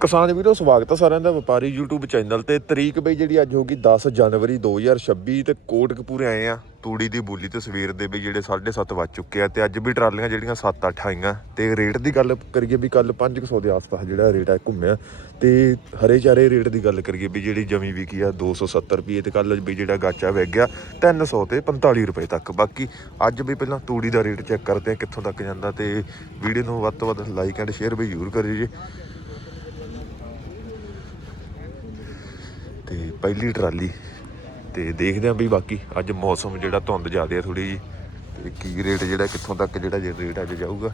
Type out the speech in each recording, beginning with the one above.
ਕਿਸਾਨ ਵੀਰੋ, ਸਵਾਗਤ ਹੈ ਸਾਰਿਆਂ ਦਾ ਵਪਾਰੀ YouTube ਚੈਨਲ ਤੇ। ਤਰੀਕ ਬਈ ਜਿਹੜੀ ਅੱਜ ਹੋਗੀ 10 ਜਨਵਰੀ 2026 ਤੇ ਕੋਟਕਪੂਰੇ ਆਏ ਆ। ਤੂੜੀ ਦੀ ਬੋਲੀ ਤੇ ਸਵੇਰ ਦੇ ਬਈ ਜਿਹੜੇ 7:30 ਵੱਜ ਚੁੱਕੇ ਆ ਤੇ ਅੱਜ ਵੀ ਟਰਾਲੀਆਂ ਜਿਹੜੀਆਂ 7-8 ਆਈਆਂ। ਤੇ ਰੇਟ ਦੀ ਗੱਲ ਕਰੀਏ ਵੀ ਕੱਲ 500 ਦੇ ਆਸ-ਪਾਸ ਜਿਹੜਾ ਰੇਟ ਆ ਘੁੰਮਿਆ। ਤੇ ਹਰੇ ਚਾਰੇ ਰੇਟ ਦੀ ਗੱਲ ਕਰੀਏ ਵੀ ਜਿਹੜੀ ਜਮੀ ਵਿਕੀ ਆ 270 ਰੁਪਏ ਤੇ ਕੱਲ ਵੀ ਜਿਹੜਾ ਗਾਚਾ ਵਿਕ ਗਿਆ 300 ਤੇ 45 ਰੁਪਏ ਤੱਕ। ਬਾਕੀ ਅੱਜ ਵੀ ਪਹਿਲਾਂ ਤੂੜੀ ਦਾ ਰੇਟ ਚੈੱਕ ਕਰਦੇ ਆ ਕਿੱਥੋਂ ਤੱਕ ਜਾਂਦਾ ਤੇ ਵੀਡੀਓ ਨੂੰ ਵੱਧ ਤੋਂ ਵੱਧ ਲਾਈਕ ਐਂਡ ਸ਼ੇਅਰ ਵੀ ਜ਼ਰੂਰ ਕਰਿਓ ਜੀ। ਤੇ ਪਹਿਲੀ ਟਰਾਲੀ ਤੇ ਦੇਖਦੇ ਆਂ ਵੀ ਬਾਕੀ ਅੱਜ ਮੌਸਮ ਜਿਹੜਾ ਧੁੰਦ ਜ਼ਿਆਦੇ ਆ ਥੋੜੀ ਜੀ ਤੇ ਕੀ ਰੇਟ ਜਿਹੜਾ ਕਿੱਥੋਂ ਤੱਕ ਜਿਹੜਾ ਰੇਟ ਅੱਜ ਜਾਊਗਾ।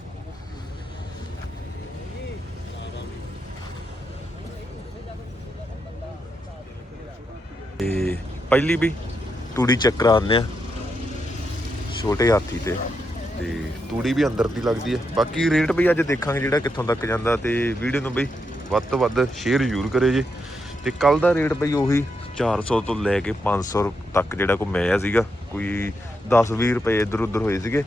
ਤੇ ਪਹਿਲੀ ਵੀ ਤੂੜੀ ਚੱਕਰ ਆਉਂਦੇ ਆ ਛੋਟੇ ਹਾਥੀ ਤੇ ਤੇ ਤੂੜੀ ਵੀ ਅੰਦਰ ਦੀ ਲੱਗਦੀ ਹੈ ਬਾਕੀ ਰੇਟ ਵੀ ਅੱਜ ਦੇਖਾਂਗੇ ਜਿਹੜਾ ਕਿੱਥੋਂ ਤੱਕ ਜਾਂਦਾ ਤੇ ਵੀਡੀਓ ਨੂੰ ਬਈ ਵੱਧ ਤੋਂ ਵੱਧ ਸ਼ੇਅਰ ਜ਼ਰੂਰ ਕਰਿਓ ਜੇ। ਤੇ ਕੱਲ ਦਾ ਰੇਟ ਬਈ ਉਹੀ 400 ਤੋਂ ਲੈ ਕੇ 500 ਤੱਕ ਜਿਹੜਾ ਘੁੰਮਿਆ ਸੀਗਾ, ਕੋਈ 10-20 ਰੁਪਏ ਇੱਧਰ ਉੱਧਰ ਹੋਏ ਸੀਗੇ।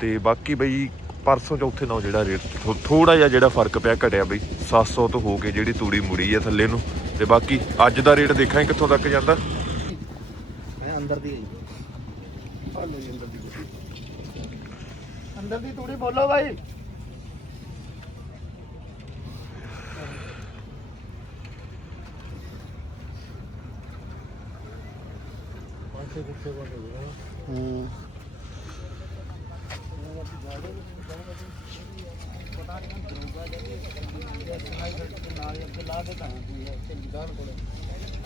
ਤੇ ਬਾਕੀ ਬਈ ਪਰਸੋਂ ਚੌਥੇ ਨਾਲ ਜਿਹੜਾ ਰੇਟ ਥੋੜਾ ਜਿਹਾ ਜਿਹੜਾ ਫ਼ਰਕ ਪਿਆ ਘਟਿਆ ਬਈ 700 ਤੋਂ ਹੋ ਕੇ ਜਿਹੜੀ ਤੂੜੀ ਮੁੜੀ ਹੈ ਥੱਲੇ ਨੂੰ। ਤੇ ਬਾਕੀ ਅੱਜ ਦਾ ਰੇਟ ਦੇਖਾਂ ਕਿੱਥੋਂ ਤੱਕ ਜਾਂਦਾ। ਮੈਂ ਅੰਦਰ ਦੀ ਗਈ ਅੰਦਰ ਦੀ। ਤੂੜੀ ਬੋਲੋ ਭਾਈ ਹੂੰ।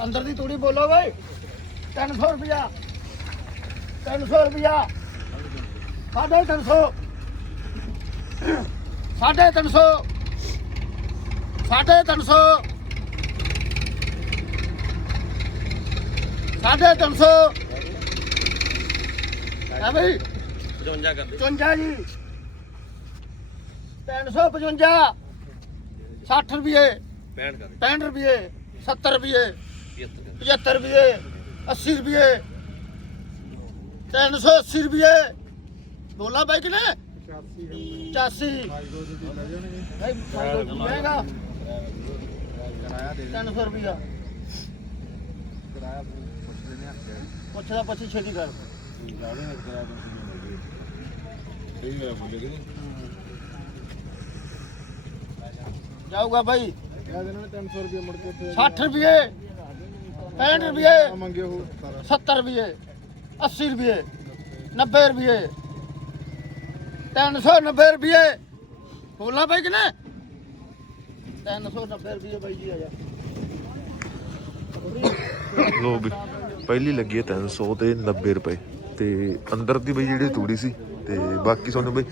ਅੰਦਰ ਦੀ ਤੂੜੀ ਬੋਲੋ ਭਾਈ 300 ਰੁਪਿਆ 300 ਰੁਪਿਆ ਸਾਢੇ 300 ਸਾਢੇ 300 ਸਾਢੇ 300 ਸਾਢੇ 300 ਹੈ ਬਈ। 55 ਕਰਦੇ। 55 ਜੀ। 355 60 ਰੁਪਏ। 65 ਕਰਦੇ। 65 ਰੁਪਏ। 70 ਰੁਪਏ। 75 75 ਰੁਪਏ। 80 ਰੁਪਏ। 380 ਰੁਪਏ। ਬੋਲਾ ਬਾਈ ਕਿਨੇ? 85 ਮਹਿੰਗਾ। 300 ਰੁਪਿਆ ਪੁੱਛਦਾ ਪੁੱਛੀ ਛੇਤੀ ਕਰ। ਜਾਊਗਾ ਬਾਈ। 300 ਰੁਪਏ ਮੁੜ ਕੇ 60 ਰੁਪਏ 65 ਰੁਪਏ ਮੰਗੇ ਉਹ 70 ਰੁਪਏ 80 ਰੁਪਏ 90 ਰੁਪਏ 390 ਰੁਪਏ। ਬੋਲਾ ਬਾਈ ਕਿਨੇ? 390 ਰੁਪਏ ਬਾਈ ਜੀ ਆ ਜਾ। ਲੋ ਵੀ, ਪਹਿਲੀ ਲੱਗੀ ਹੈ 300 ਤੇ 90 ਰੁਪਏ। ਤੇ ਅੰਦਰ ਦੀ ਬਈ ਜਿਹੜੀ ਤੂੜੀ ਸੀ ਤੇ ਬਾਕੀ ਤੁਹਾਨੂੰ ਬਈ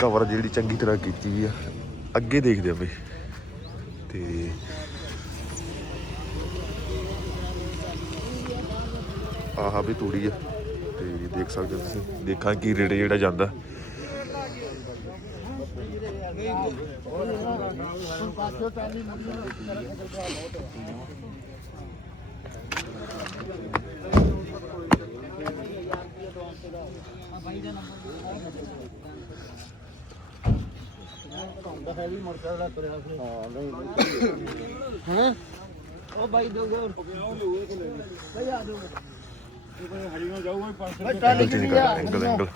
ਕਵਰ ਜਿਹੜੀ ਚੰਗੀ ਤਰ੍ਹਾਂ ਕੀਤੀ ਆ। ਅੱਗੇ ਦੇਖਦੇ ਆ ਬਈ। ਤੇ ਆਹ ਵੀ ਤੂੜੀ ਆ। ਤੇ ਦੇਖ ਸਕਦੇ ਹੋ ਤੁਸੀਂ। ਦੇਖਾਂ ਕੀ ਰੇਟ ਜਿਹੜਾ ਜਾਂਦਾ। ਹਾਂ। ਉਹ ਬਾਈ ਦੋ ਗੋ ਬਾਈ ਆ ਦੋ ਹਰੀਆਂ ਜਾਊਗਾ 500 ਬਾਈ ਟਰਾਲੀ ਕਿੰਨੀ ਆ ਐਂਗਲ ਐਂਗਲ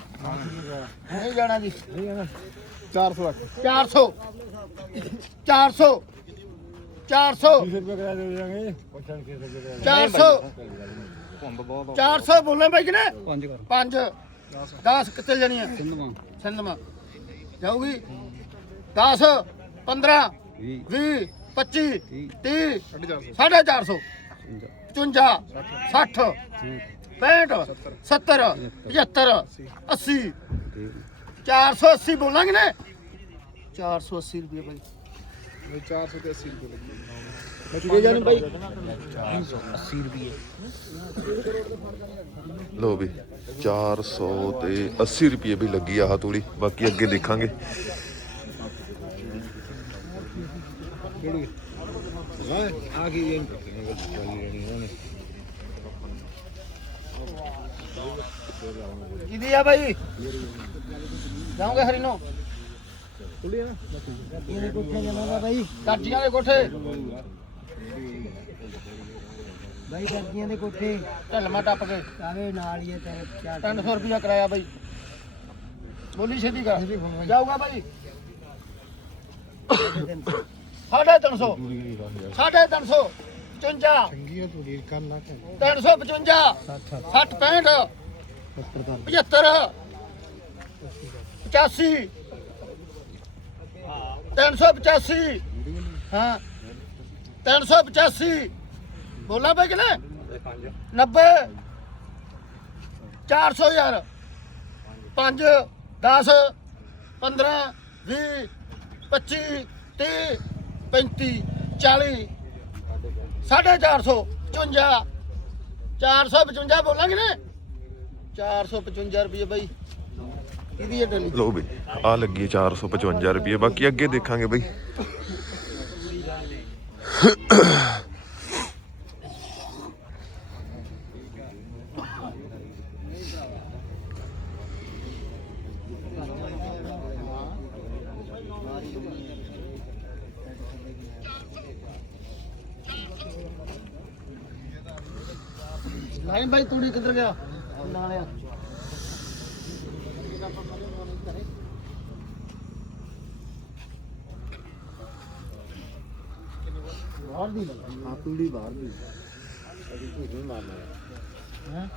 ਨਹੀਂ ਜਾਣਾ ਜੀ 400 400 400 400 ਰੁਪਏ ਕਰਾ ਦੇ ਦਿਆਂਗੇ ਪੁੱਛਣ ਕੇ ਰੁਪਏ 400 ਭੰਬ ਬਹੁਤ 400 ਬੋਲੇ ਬਾਈ ਕਿਨੇ? ਪੰਜ ਕਰ। 5 10 ਕਿੱਥੇ ਜਾਣੀ ਹੈ ਸਿੰਧਵਾਂ। ਸਿੰਧਮਾ ਜਾਊਗੀ? 10 15 20 20 25 30 450 450 55 60 65 70 75 80 480 ਬੋਲਾਂਗੇ ਨੇ? 480 ਰੁਪਏ ਭਾਈ 400 ਤੇ 80 ਰੁਪਏ ਲੱਗੇ। ਠੀਕ ਹੈ ਜਾਨੀ ਭਾਈ ਲੋ ਵੀ 400 ਤੇ 80 ਰੁਪਏ ਵੀ ਲੱਗੀ ਆਹ ਤੂੜੀ। ਬਾਕੀ ਅੱਗੇ ਦੇਖਾਂਗੇ। ਆ ਗਈ ਇਹ ਕਿਹਦੀ ਆ ਭਾਈ ਜਾਓਗੇ ਹਰੀਨੋ। ਇਹਦੇ ਕੋਠੇ ਜਾਣਾ ਬਾਈ। ਕਾਟੀਆਂ ਦੇ ਕੋਠੇ। ਬਾਈ ਦਰਜੀਆਂ ਦੇ ਕੋਠੇ। ਢਲਮਾ ਟੱਪ ਕੇ। ਆਵੇ ਨਾਲ ਹੀ ਹੈ ਤੇਰੇ ਚਾਰ 300 ਰੁਪਿਆ ਕਰਾਇਆ ਬਾਈ। ਬੋਲੀ ਛੇਤੀ ਕਰ। ਜਾਊਗਾ ਬਾਈ। ਸਾਢੇ 300 ਸਾਢੇ 300 55 ਚੰਗੀ ਹੈ ਤੂੰ ਰੀਲ ਕਰ ਲਾ ਕੇ 355 60 65 75 85 385 ਹਾਂ। 385 ਬੋਲਾ ਬਈ ਕਿਨੇ 90 400 ਯਾਰ। 5 10 15 20 25 30 35 40 ਸਾਢੇ 400 55 455 ਬੋਲਾਂਗੇ ਨੇ 455 ਰੁਪਏ ਬਾਈ। ਇਹਦੀ ਹੈ ਟੱਲੀ? ਲਓ ਬਈ ਆ ਲੱਗੀ ਹੈ 455 ਰੁਪਏ ਬਾਕੀ ਅੱਗੇ ਦੇਖਾਂਗੇ ਬਈ। ਲਾਈਨ ਬਾਈ ਤੂੜੀ ਕਿੱਧਰ ਗਿਆ? ਨਾਲਿਆ ਬਾਹਰ ਦੀ ਲੱਗਾ ਹਾਂ ਤੂੜੀ ਬਾਹਰ ਦੀ ਹੈ।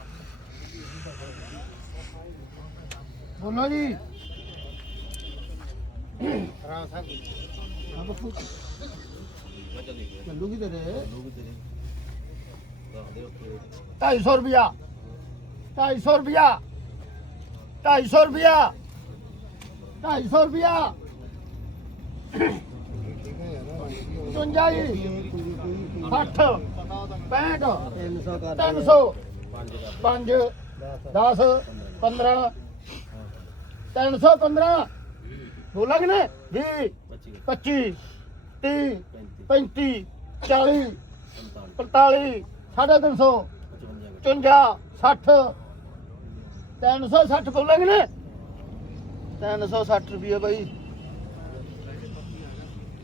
ਬੋਲੋ ਜੀ। ਹਾਂ ਸਾਹਿਬ ਹਾਂ ਬੱਪੂ ਚੱਲੂਗੀ ਤੇਰੇ। 250 ਰੁਪਿਆ 250 ਰੁਪਿਆ 250 ਰੁਪਿਆ 250 ਰੁਪਿਆ 55 ਜੀ। 60 65 300 ਕਰ 300 5 10 15 315 ਬੋਲਾ ਕਿ ਨੇ 20 25 30 35 40 45 ਸਾਢੇ 300 55 60 360 ਬੋਲਾਂਗੇ ਨੇ 360 ਰੁਪਏ ਬਾਈ।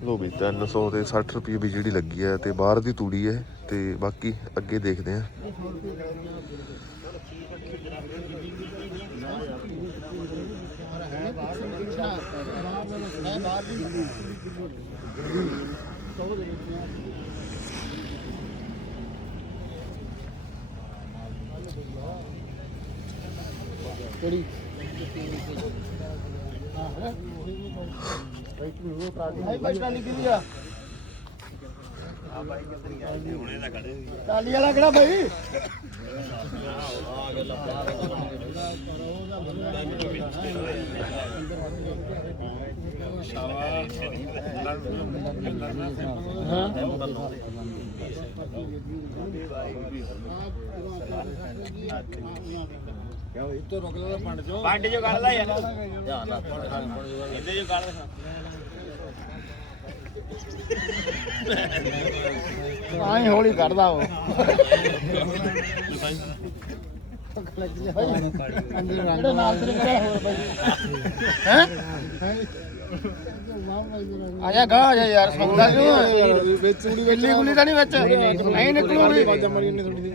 ਲਓ ਬਈ 300 ਤੇ 60 ਰੁਪਏ ਵੀ ਜਿਹੜੀ ਲੱਗੀ ਹੈ ਤੇ ਬਾਹਰ ਦੀ ਤੂੜੀ ਹੈ ਤੇ ਬਾਕੀ ਅੱਗੇ ਦੇਖਦੇ ਆ ਕਿਹੜੀ ਭਾਈ ਭਾਈ ਟਰਾਲੀ ਵਾਲਾ ਕਿਹੜਾ ਭਾਈ ਹਾਂ। ਕਿਉਂ ਇੱਥੋਂ ਰੁਕ ਜਾ ਪੰਡ ਚੋਂ ਪੰਡ ਜੋ ਕੱਢ ਲੈ ਯਾਰ ਧਿਆਨ ਨਾਲ ਇਹਦੇ ਜੋ ਕੱਢ ਲੈ ਆਈ ਹੌਲੀ ਕੱਢਦਾ ਉਹ ਜਿਹੜੇ ਨਾਲ ਤੇਰੇ ਕਿਹੜਾ ਹੋਰ ਬਾਈ ਹੈ ਆ ਜਾ ਗਾ ਆ ਜਾ ਯਾਰ ਸੌਦਾ ਕਿਉਂ? ਵਿੱਚ ਗਿੱਲੀ ਗੁੱਲੀ ਤਾਂ ਨਹੀਂ ਵਿੱਚ ਨਹੀਂ ਨਿਕਲੂਗੀ ਵਾਜਾ ਮਾਰੀ ਨੇ ਥੋੜੀ ਦੀ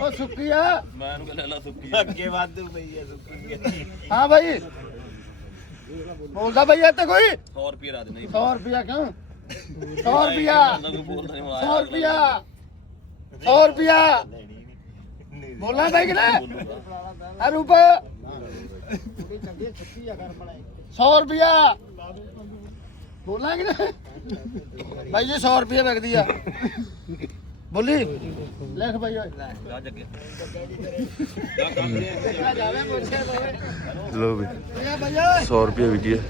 ਉਹ ਸੁੱਕੀ ਆ। ਮੈਂ ਉਹਨੂੰ ਕਹਿੰਦਾ ਲਾ ਸੁੱਕੀ ਅੱਗੇ ਵਾਧੂ ਪਈ ਆ ਸੁੱਕੀ ਹਾਂ ਬਾਈ। ਬੋਲਦਾ ਬਾਈ ਇੱਥੇ ਕੋਈ? 100 ਰੁਪਏ ਰਾਤ ਨਹੀਂ 100 ਰੁਪਿਆ ਕਿਉਂ? 100 ਰੁਪਿਆ ਤੂੰ ਬੋਲਦਾ ਨਹੀਂ 100 ਰੁਪਿਆ 100 ਰੁਪਿਆ ਬੋਲਾਂ ਬਾਈ ਕਿ ਨਾ ਆ ਰੂਪ। 100 ਰੁਪਿਆ ਬੋਲਾਂ ਕਿ ਨਾ ਬਾਈ ਜੀ 100 ਰੁਪਿਆ ਵਿਕਦੀ ਆ। ਬੋਲੀ। ਲਿਖ ਬਾਈ ਓਏ। ਜਾ ਜੱਗੇ। ਬਾਈ ਓਏ। 100 ਰੁਪਏ ਵਿਕੀ ਹੈ।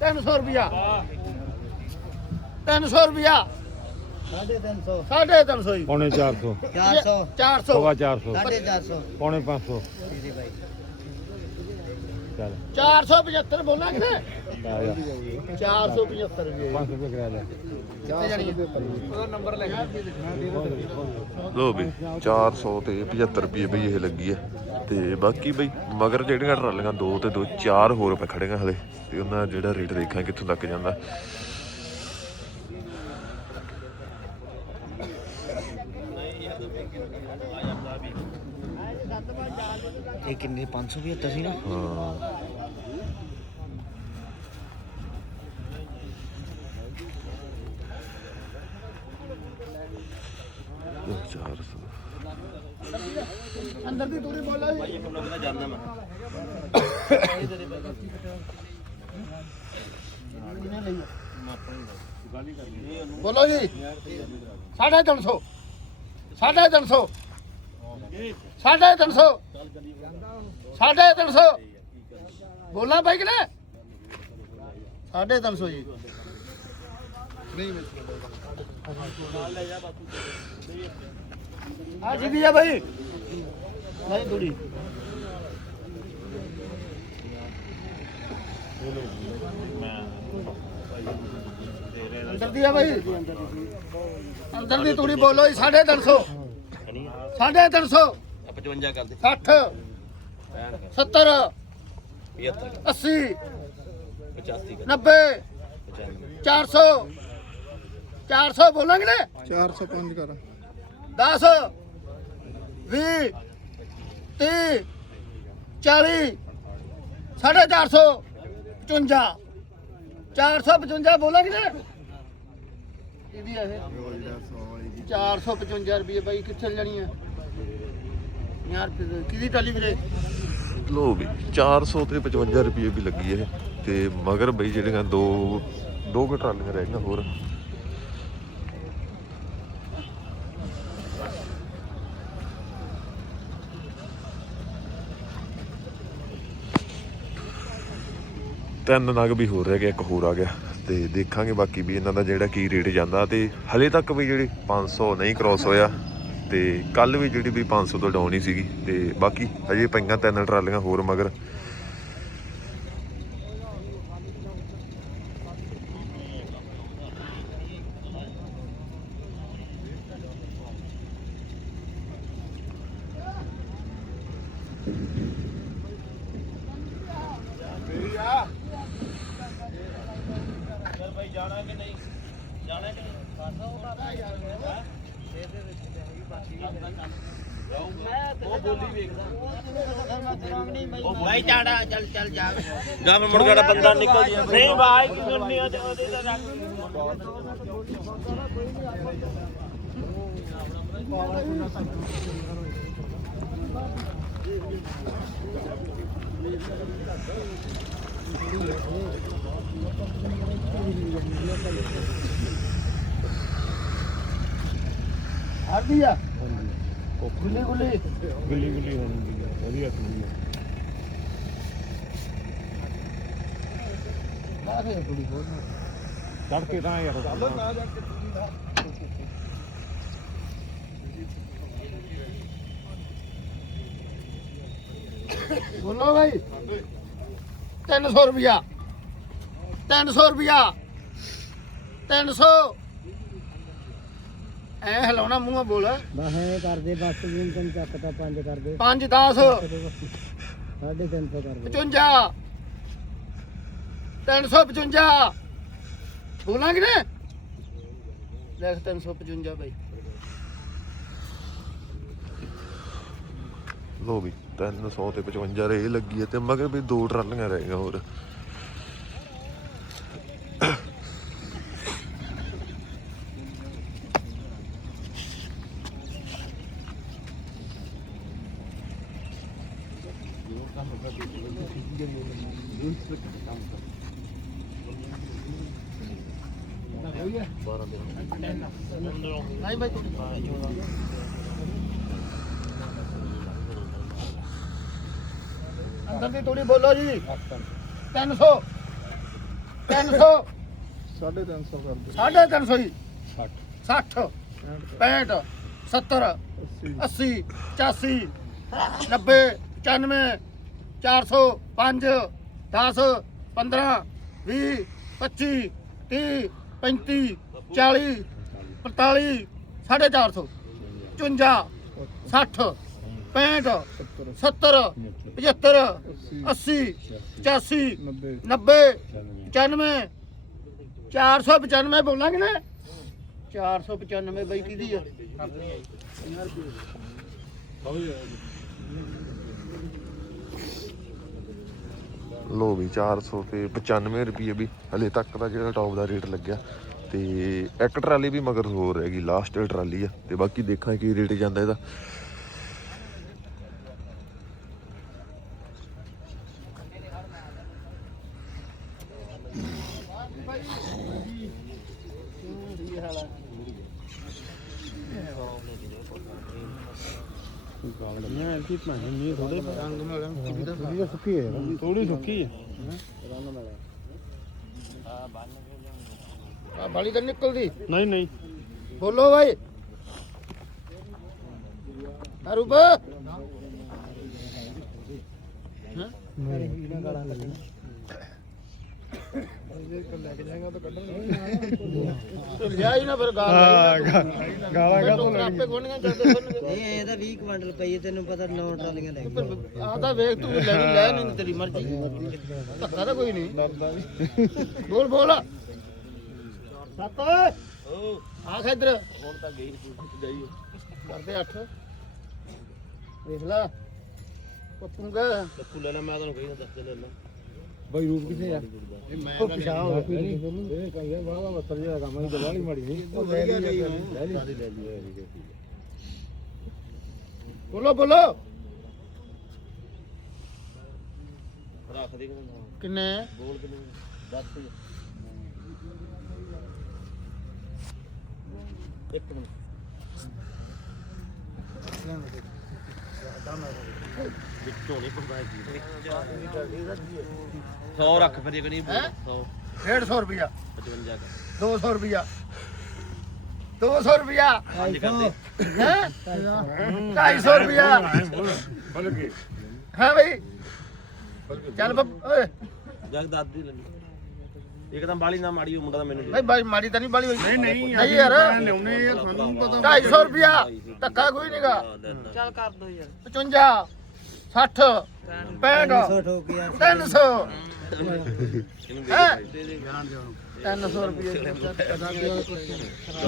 ਤਿੰਨ ਸੌ ਰੁਪਿਆ ਤਿੰਨ ਸੌ ਰੁਪਿਆ 350 ਸਾਢੇ ਤਿੰਨ ਸੌ ਹੀ ਪੌਣੇ 400 400 400 400 450 ਪੌਣੇ 500 ਇਹਦੇ ਬਾਈ। ਚੱਲ। 475 ਬੋਲਾਂਗੇ ਨਾ ਆ ਜਾ। 475 ਰੁਪਏ 500 ਰੁਪਏ ਕਰਾ ਲੈ। ਕਿੱਥੇ ਜਾਣੀ ਉਹਦਾ ਨੰਬਰ ਲੈ ਲੋ ਵੀ 400 ਤੇ 75 ਰੁਪਏ ਬਈ ਇਹ ਲੱਗੀ ਹੈ। ਤੇ ਬਾਕੀ ਬਈ ਮਗਰ ਜਿਹੜੀਆਂ ਟਰਾਲੀਆਂ ਦੋ ਤੇ ਦੋ ਚਾਰ ਹੋਰ ਪੈ ਖੜੀਆਂ ਹਲੇ। ਤੇ ਉਹਨਾਂ ਦਾ ਜਿਹੜਾ ਰੇਟ ਦੇਖਾਂ ਕਿੱਥੋਂ ਤੱਕ ਜਾਂਦਾ। ਇਹ ਕਿੰਨੇ? 575 ਸੀ ਨਾ ਹਾਂ ਇਹ 400 ਅੰਦਰ ਦੀ ਤੂੜੀ ਬੋਲੋ ਜੀ। ਬੋਲੋ ਜੀ। ਸਾਢੇ ਤਿੰਨ ਸੌ। ਸਾਢੇ ਤਿੰਨ ਸੌ। ਸਾਢੇ ਤਿੰਨ ਸੌ। ਸਾਢੇ ਤਿੰਨ ਸੌ। ਬੋਲਾਂ ਬਾਈ ਕਿ ਨਾ ਸਾਢੇ ਤਿੰਨ ਸੌ ਜੀ। ਆ ਜੀ ਵੀ ਆ ਬਾਈ। ਨਹੀਂ ਥੋੜੀ ਅੰਦਰ ਦੀ ਆ ਬਾਈ। ਅੰਦਰ ਦੀ ਤੂੜੀ ਬੋਲੋ ਜੀ ਸਾਢੇ ਤਿੰਨ ਸੌ। ਸਾਢੇ ਤਿੰਨ ਸੌ। 55 ਕਰ ਦੇ 60 70 75 80 85 90 400 400 ਬੋਲਾਂਗੇ ਨਾ? 405 ਕਰ। 10 20 30 40 ਸਾਢੇ 400 55 455 ਬੋਲਾਂਗੇ ਨਾ? ਇਹਦੀ ਆ ਇਹ? 455 ਰੁਪਏ ਬਾਈ ਕਿੱਥੇ ਜਾਣੀ ਹੈ ਯਾਰ ਫਿਰ ਕਿਹਦੀ ਟਾਲੀ ਵੀਰੇ? ਲੋ ਵੀ 400 ਤੇ 55 ਰੁਪਏ ਵੀ ਲੱਗੀ ਇਹ। ਤੇ ਮਗਰ ਬਈ ਜਿਹੜੀਆਂ ਦੋ ਦੋ ਕੁ ਟਰਾਲੀਆਂ ਰਹਿ ਗਈਆਂ ਹੋਰ। ਤਿੰਨ ਨਗ ਵੀ ਹੋਰ ਰਹਿ ਗਿਆ ਇੱਕ ਹੋਰ ਆ ਗਿਆ। ਤੇ ਦੇਖਾਂਗੇ ਬਾਕੀ ਵੀ ਇਹਨਾਂ ਦਾ ਜਿਹੜਾ ਕੀ ਰੇਟ ਜਾਂਦਾ। ਤੇ ਹਲੇ ਤੱਕ ਵੀ ਜਿਹੜੀ 500 ਨਹੀਂ ਕ੍ਰਾਸ ਹੋਇਆ ਤੇ ਕੱਲ ਵੀ ਜਿਹੜੀ ਵੀ 500 ਤੋਂ ਡਾਊਨ ਹੀ ਸੀਗੀ ਤੇ ਬਾਕੀ ਹਜੇ ਪਈਆਂ ਤਿੰਨ ਟਰਾਲੀਆਂ ਹੋਰ ਮਗਰ। ਭਾਈ ਚਾੜਾ ਚੱਲ ਚੱਲ ਜਾ। ਗਾ ਮੈਂ ਮੁੜ ਕੇ ਬੰਦਾ ਨਿਕਲ ਜੀ ਨਹੀਂ ਭਾਈ ਤੂੰ ਸੁਣਨੀ ਉਹਦੇ ਉਹਦੇ ਦਾ ਰੱਖ। ਹਰਦੀ ਆ ਗੁੱਲੀ ਗੁੱਲੀ ਗੁੱਲੀ ਗੁੱਲੀ ਹੋਣੀ ਵਧੀਆ ਕੁੜੀ ਬਾਹਰ ਹੈ ਥੋੜੀ ਹੋਰ ਚੜ ਕੇ ਤਾਂ ਯਾਰ ਬੋਲੋ ਭਾਈ 300 ਰੁਪਿਆ 300 ਰੁਪਿਆ 300 ਐ ਹਲਾਉਣਾ ਮੂੰਹ ਬੋਲ। ਬਸ ਐ ਕਰਦੇ ਬਸ ਵੀ ਤੈਨੂੰ ਚੱਕਤਾ ਪੰਜ ਕਰਦੇ। 5 10 ਸਾਢੇ 300 ਕਰਦੇ। 55 355 ਬੋਲਾਂਗੇ ਨਾ ਦੇਖ 355 ਭਾਈ ਲੋ ਵੀ 300 ਤੇ 55 ਰੇ ਲੱਗੀ ਹੈ ਤੇ ਮਗਰ ਵੀ ਦੋ ਟਰਾਲੀਆਂ ਰਹਿ ਗਈਆਂ ਹੋਰ। ਨਹੀਂ ਭਾਈ ਤੂੰ ਅੰਦਰ ਦੀ ਤੋੜੀ ਬੋਲੋ ਜੀ। 300 300 350 ਕਰ ਦੇ ਸਾਢੇ 300 ਜੀ। 60 60 65 70 80 85 90 95 400 5 10 15 20 25 30 35 40 45 450 54 60 65 70 75 80 85 90 95 495 ਬੋਲਾਂਗੇ ਨਾ? 495 ਬਈ ਕਿਹਦੀ ਆ? ਲੋ ਵੀ 400 ਤੇ 95 ਰੁਪਏ ਵੀ ਹਲੇ ਤੱਕ ਦਾ ਜਿਹੜਾ ਟੌਪ ਦਾ ਰੇਟ ਲੱਗਿਆ। ਤੇ ਇੱਕ ਟਰਾਲੀ ਵੀ ਮਗਰ ਹੋ ਰਹੇਗੀ ਲਾਸਟ ਟਰਾਲੀ ਆ। ਤੇ ਬਾਕੀ ਦੇਖਾਂ ਕੀ ਰੇਟ ਜਾਂਦਾ ਇਹਦਾ। ਥੋੜੇ ਸੁੱਕੀ ਹੈ ਥੋੜੀ ਸੁੱਕੀ ਹੈ। ਆ। ਬਾਲੀ ਤਾਂ ਨਿਕਲਦੀ। ਨਹੀਂ ਨਹੀਂ। ਬੋਲੋ ਭਾਈ ਅਰੂਪ ਲਿਆ ਹੀ ਨਾ ਫਿਰ ਗਾਲ। ਗਾਲਾਂ ਕਾ ਤੋਂ ਆਪੇ ਗੋਣੀਆਂ ਕਰਦੇ ਸੁਣਨਗੇ ਇਹ ਇਹਦਾ 20 ਕੁਇੰਟਲ ਪਈ ਹੈ, ਤੈਨੂੰ ਪਤਾ 9 ਟਰਾਲੀਆਂ ਲੈ ਗਏ ਆ ਤਾਂ ਵੇਖ ਤੂੰ ਲੈਣੀ ਲੈ ਨਹੀਂ ਤੇਰੀ ਮਰਜ਼ੀ। ਧੱਕਾ ਤਾਂ ਕੋਈ ਨਹੀਂ। ਬੋਲ ਬੋਲ। ਸੱਤ। ਓ ਇਧਰ। ਹੁਣ ਤਾਂ ਗਈ ਜਾਈਓ ਕਰਦੇ ਅੱਠ। ਵੇਖ ਲਾ। ਪੱਪੂਗਾ ਪੱਪੂ ਲੈਣਾ ਮੈਂ ਤੁਹਾਨੂੰ ਕਹੀ ਦੱਸ ਦੇ ਲੈਣਾ ਬਈ ਰੂਪ ਕਿੱਥੇ ਆ? ਇਹ ਮੈਂ ਤਾਂ ਪਛਾਣ ਹੋ ਗਈ ਇਹ ਕੰਮ ਨਹੀਂ। ਦਵਾਲੀ ਬੋਲੋ ਬੋਲੋ। ਰੱਖ ਦੇ ਕਿੰਨੇ? ਬੋਲ ਕਿੰਨੇ? 10 ਇੱਕ ਮਿੰਟ। ਵਿੱਚੋਂ ਨਹੀਂ ਪੜਦਾ ਜੀ 100 ਰੱਖ ਫਿਰ ਹੈਂ? 100 150 ਰੁਪਿਆ 55 ਕਰ। 200 ਰੁਪਿਆ 200 ਰੁਪਿਆ ਪੰਜ ਕਰ ਦੇ। ਹੈ? 250 ਰੁਪਿਆ ਹਾਂ ਬਈ। ਚੱਲ ਬੱਬ- ਓਏ। ਜਗ ਦਾਦੀ ਇੱਕਦਮ ਬਾਲੀ ਨਾ ਮਾੜੀ ਉਹ ਮੁੰਡਾ ਤਾਂ ਮੈਨੂੰ ਬਈ ਬਾਈ ਮਾੜੀ ਤਾਂ ਨਹੀਂ ਬਾਲੀ ਹੋਈ। ਨਹੀਂ ਨਹੀਂ ਨਹੀਂ ਯਾਰ। ਲਿਆਉਣੇ ਯਾਰ ਸਾਨੂੰ ਪਤਾ 250 ਰੁਪਿਆ ਧੱਕਾ ਕੋਈ ਨਹੀਂਗਾ ਚੱਲ ਕਰ ਦੋ ਯਾਰ। 55 60 65 ਠੋਕ ਯਾਰ 300 ਇਹਨੂੰ ਹੈਂ? ਦੇ ਦੇ 300 ਰੁਪਏ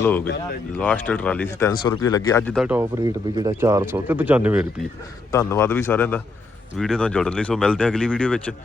ਲੋ ਲਾਸਟ ਟਰਾਲੀ ਸੀ 300 ਰੁਪਏ ਲੱਗੇ। ਅੱਜ ਦਾ ਟੌਪ ਰੇਟ ਵੀ ਜਿਹੜਾ 400 ਤੇ 95 ਰੁਪਏ ਧੰਨਵਾਦ ਵੀ ਸਾਰਿਆਂ ਦਾ। ਵੀਡੀਓ ਨਾਲ ਜੁੜਨ ਲਈ ਸੋ ਮਿਲਦੇ ਹਾਂ ਅਗਲੀ ਵੀਡੀਓ ਵਿੱਚ।